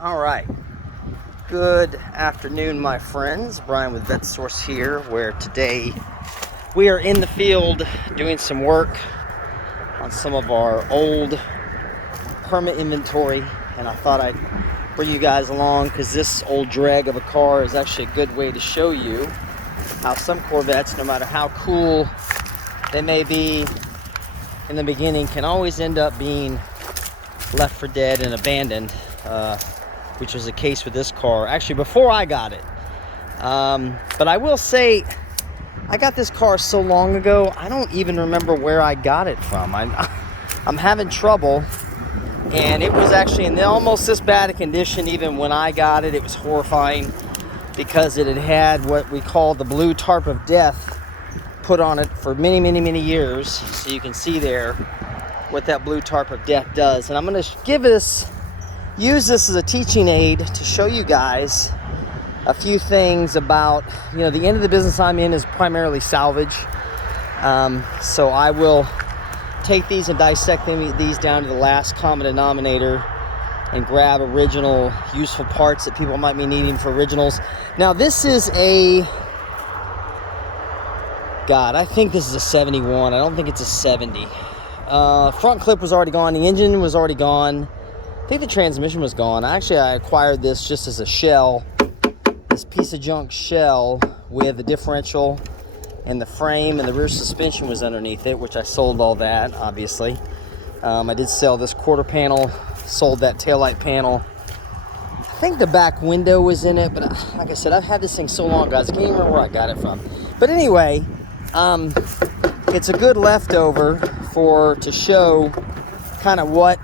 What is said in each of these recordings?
All right. Good afternoon, my friends. Brian with VetteSource here, where today we are in the field doing some work on some of our old permit inventory, and I thought I'd bring you guys along because this old drag of a car is actually a good way to show you how some Corvettes, no matter how cool they may be in the beginning, can always end up being left for dead and abandoned, which was the case with this car actually before I got it. But I will say, I got this car so long ago, I don't even remember where I got it from. I'm having trouble, and it was actually in almost this bad a condition. Even when I got it, it was horrifying because it had had what we call the blue tarp of death put on it for many years. So you can see there what that blue tarp of death does. And I'm going to use this as a teaching aid to show you guys a few things about, the end of the business I'm in is primarily salvage. So I will take these and dissect these down to the last common denominator and grab original useful parts that people might be needing for originals. Now this is I think this is a 71. I don't think it's a 70. Front clip was already gone. The engine was already gone. I think the transmission was gone. I acquired this just as a shell. This piece of junk shell with the differential and the frame and the rear suspension was underneath it, which I sold all that, obviously. I did sell this quarter panel, sold that taillight panel. I think the back window was in it, but like I said, I've had this thing so long, guys, I can't even remember where I got it from. But anyway, it's a good leftover to show kind of what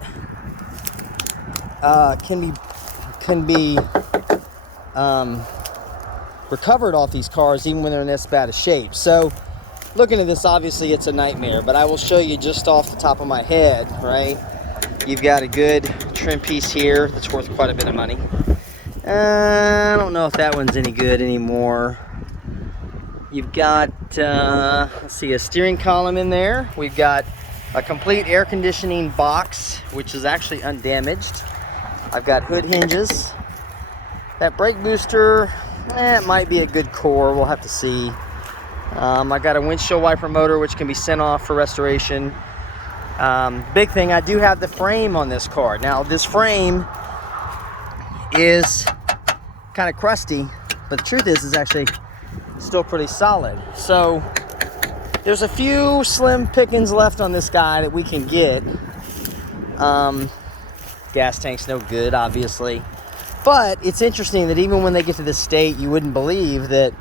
can be recovered off these cars even when they're in this bad a shape. So looking at this, obviously it's a nightmare, but I will show you just off the top of my head, right? You've got a good trim piece here that's worth quite a bit of money. I don't know if that one's any good anymore. You've got let's see, a steering column in there. We've got a complete air conditioning box, which is actually undamaged. I've got hood hinges. That brake booster, it might be a good core, we'll have to see. I got a windshield wiper motor which can be sent off for restoration. Big thing, I do have the frame on this car. Now this frame is kind of crusty, but the truth is it's actually still pretty solid. So there's a few slim pickings left on this guy that we can get. Gas tank's no good, obviously. But it's interesting that even when they get to this state, you wouldn't believe that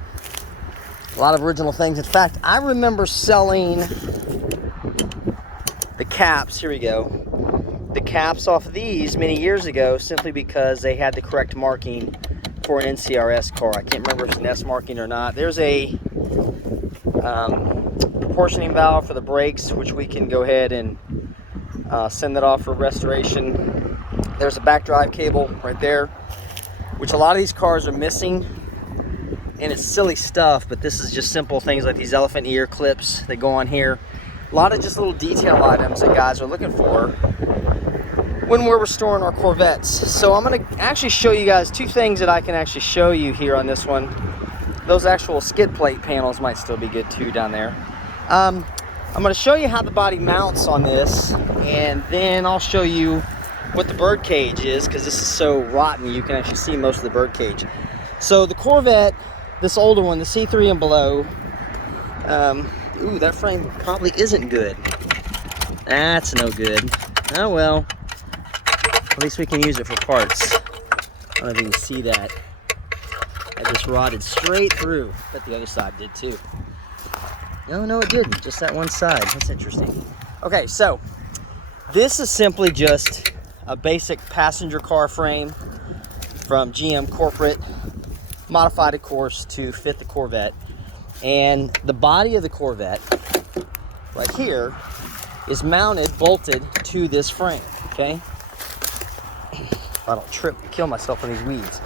a lot of original things. In fact, I remember selling the caps, here we go, the caps off of these many years ago simply because they had the correct marking for an NCRS car. I can't remember if it's an S marking or not. There's a proportioning valve for the brakes, which we can go ahead and send that off for restoration. There's a back drive cable right there, which a lot of these cars are missing, and it's silly stuff, but this is just simple things like these elephant ear clips that go on here. A lot of just little detail items that guys are looking for when we're restoring our Corvettes. So I'm going to actually show you guys two things that I can actually show you here on this one. Those actual skid plate panels might still be good too down there. I'm going to show you how the body mounts on this, and then I'll show you what the birdcage is, because this is so rotten you can actually see most of the birdcage. So the Corvette, this older one, the C3 and below, ooh, that frame probably isn't good. That's no good. Oh well, at least we can use it for parts. I don't know if you can see that. I just rotted straight through, but the other side did too. No, it didn't, just that one side. That's interesting. Okay, so this is simply just a basic passenger car frame from GM corporate, modified of course to fit the Corvette. And the body of the Corvette right here is mounted, bolted to this frame, okay? I don't kill myself in these weeds.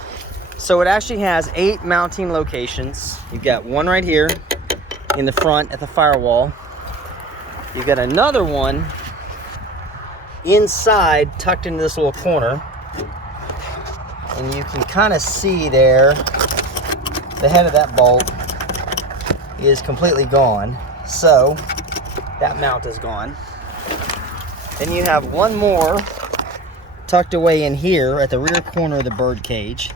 So it actually has 8 mounting locations. You've got one right here in the front at the firewall. You've got another one inside, tucked into this little corner. And you can kind of see there, the head of that bolt is completely gone. So that mount is gone. Then you have one more tucked away in here at the rear corner of the bird cage.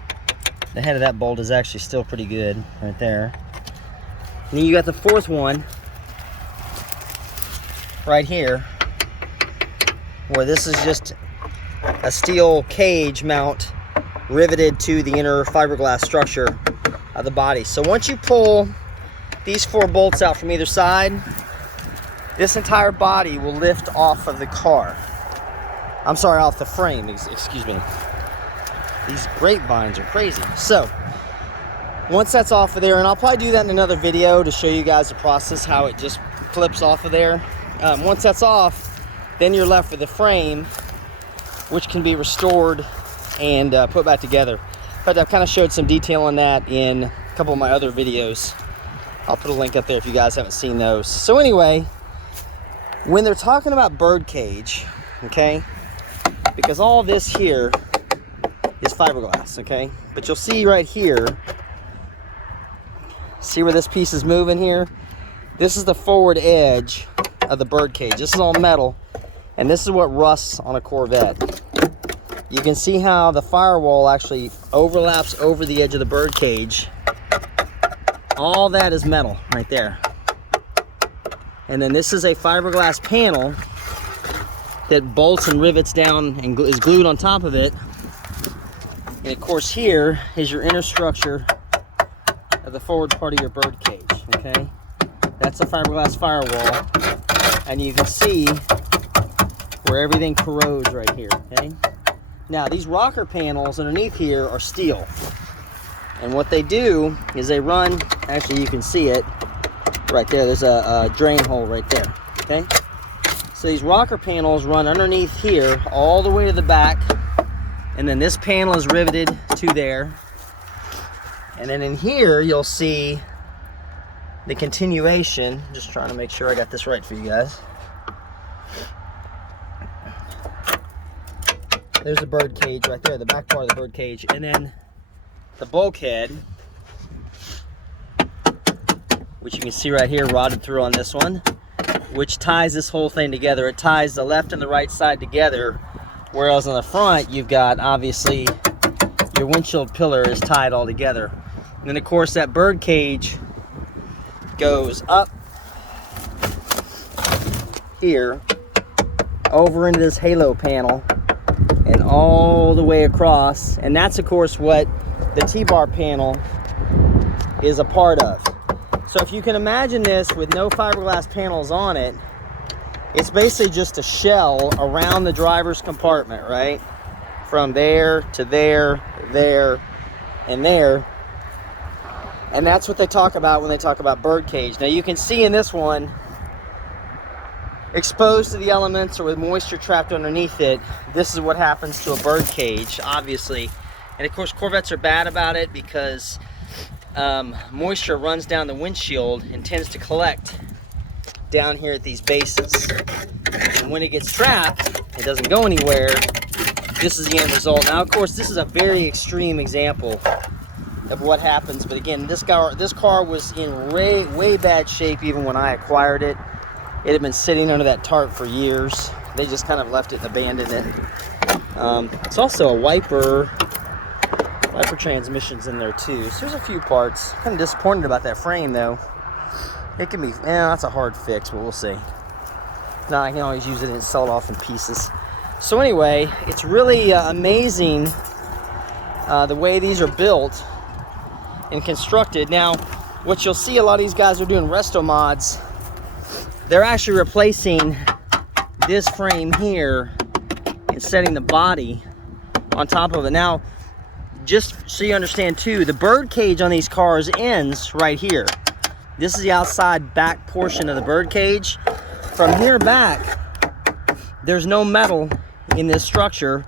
The head of that bolt is actually still pretty good right there. And then you got the fourth one right here, where this is just a steel cage mount riveted to the inner fiberglass structure of the body. So once you pull these 4 bolts out from either side, this entire body will lift off of the car. I'm sorry, off the frame, excuse me. These grapevines are crazy. So once that's off of there, and I'll probably do that in another video to show you guys the process, how it just flips off of there. Once that's off, then you're left with the frame, which can be restored and put back together. But I've kind of showed some detail on that in a couple of my other videos. I'll put a link up there if you guys haven't seen those. So anyway, when they're talking about birdcage, okay, because all this here is fiberglass, okay, but you'll see right here, see where this piece is moving here? This is the forward edge of the birdcage. This is all metal, and this is what rusts on a Corvette. You can see how the firewall actually overlaps over the edge of the birdcage. All that is metal right there. And then this is a fiberglass panel that bolts and rivets down and is glued on top of it. And of course here is your inner structure of the forward part of your birdcage, okay? That's a fiberglass firewall. And you can see where everything corrodes right here, okay? Now, these rocker panels underneath here are steel. And what they do is they run, actually you can see it right there. There's a drain hole right there, okay? So these rocker panels run underneath here all the way to the back. And then this panel is riveted to there. And then in here, you'll see the continuation. Just trying to make sure I got this right for you guys. There's the bird cage right there, the back part of the bird cage, and then the bulkhead, which you can see right here rotted through on this one, which ties this whole thing together. It ties the left and the right side together, whereas on the front you've got, obviously, your windshield pillar is tied all together. And then of course that bird cage goes up here over into this halo panel and all the way across, and that's of course what the T-bar panel is a part of. So if you can imagine this with no fiberglass panels on it, it's basically just a shell around the driver's compartment, right? From there to there, there, and there. And that's what they talk about when they talk about birdcage. Now you can see in this one, exposed to the elements or with moisture trapped underneath it, this is what happens to a birdcage, obviously. And of course Corvettes are bad about it because moisture runs down the windshield and tends to collect down here at these bases. And when it gets trapped, it doesn't go anywhere. This is the end result. Now of course this is a very extreme example of what happens, but again, this car was in way bad shape even when I acquired it. It had been sitting under that tarp for years. They just kind of left it and abandoned it. It's also a wiper transmissions in there too. So there's a few parts. Kind of disappointed about that frame though. It can be, that's a hard fix, but we'll see. Now I can always use it and sell it off in pieces. So anyway, it's really amazing the way these are built and constructed. Now, what you'll see a lot of these guys are doing resto mods. They're actually replacing this frame here and setting the body on top of it. Now, just so you understand too, the bird cage on these cars ends right here. This is the outside back portion of the bird cage. From here back, there's no metal in this structure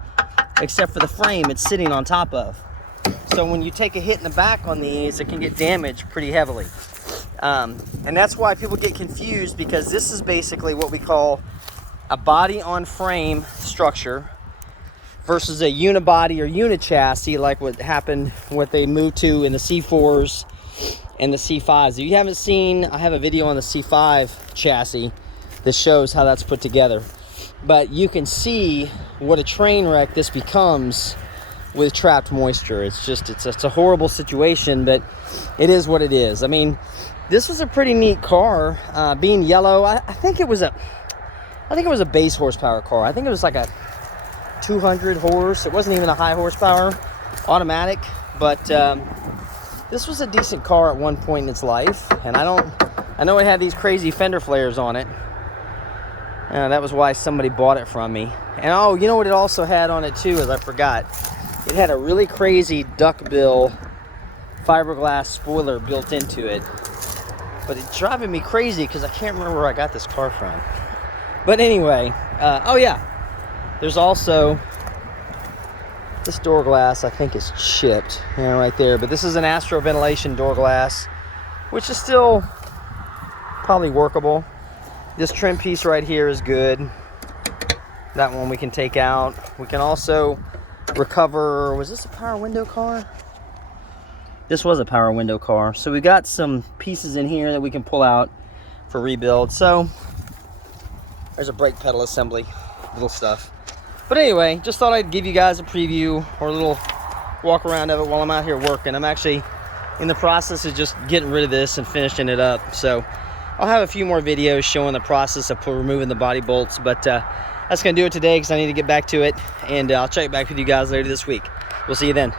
except for the frame it's sitting on top of. So when you take a hit in the back on these, it can get damaged pretty heavily. And that's why people get confused, because this is basically what we call a body on frame structure versus a unibody or uni-chassis like what happened, what they moved to in the C4s and the C5s. If you haven't seen, I have a video on the C5 chassis that shows how that's put together. But you can see what a train wreck this becomes with trapped moisture. It's a horrible situation, but it is what it is. I mean, this was a pretty neat car, being yellow. I think it was a base horsepower car. I think it was like a 200 horse. It wasn't even a high horsepower automatic, but this was a decent car at one point in its life. And I know it had these crazy fender flares on it. That was why somebody bought it from me. And oh, you know what it also had on it too, is I forgot. It had a really crazy duckbill fiberglass spoiler built into it. But it's driving me crazy because I can't remember where I got this car from. But anyway, oh yeah, there's also this door glass. I think is chipped, right there. But this is an Astro ventilation door glass, which is still probably workable. This trim piece right here is good. That one we can take out. We can also recover. Was this a power window car? This was a power window car. So we got some pieces in here that we can pull out for rebuild. So there's a brake pedal assembly, little stuff. But anyway, just thought I'd give you guys a preview or a little walk around of it while I'm out here working. I'm actually in the process of just getting rid of this and finishing it up. So I'll have a few more videos showing the process of removing the body bolts, but that's going to do it today because I need to get back to it, and I'll check back with you guys later this week. We'll see you then.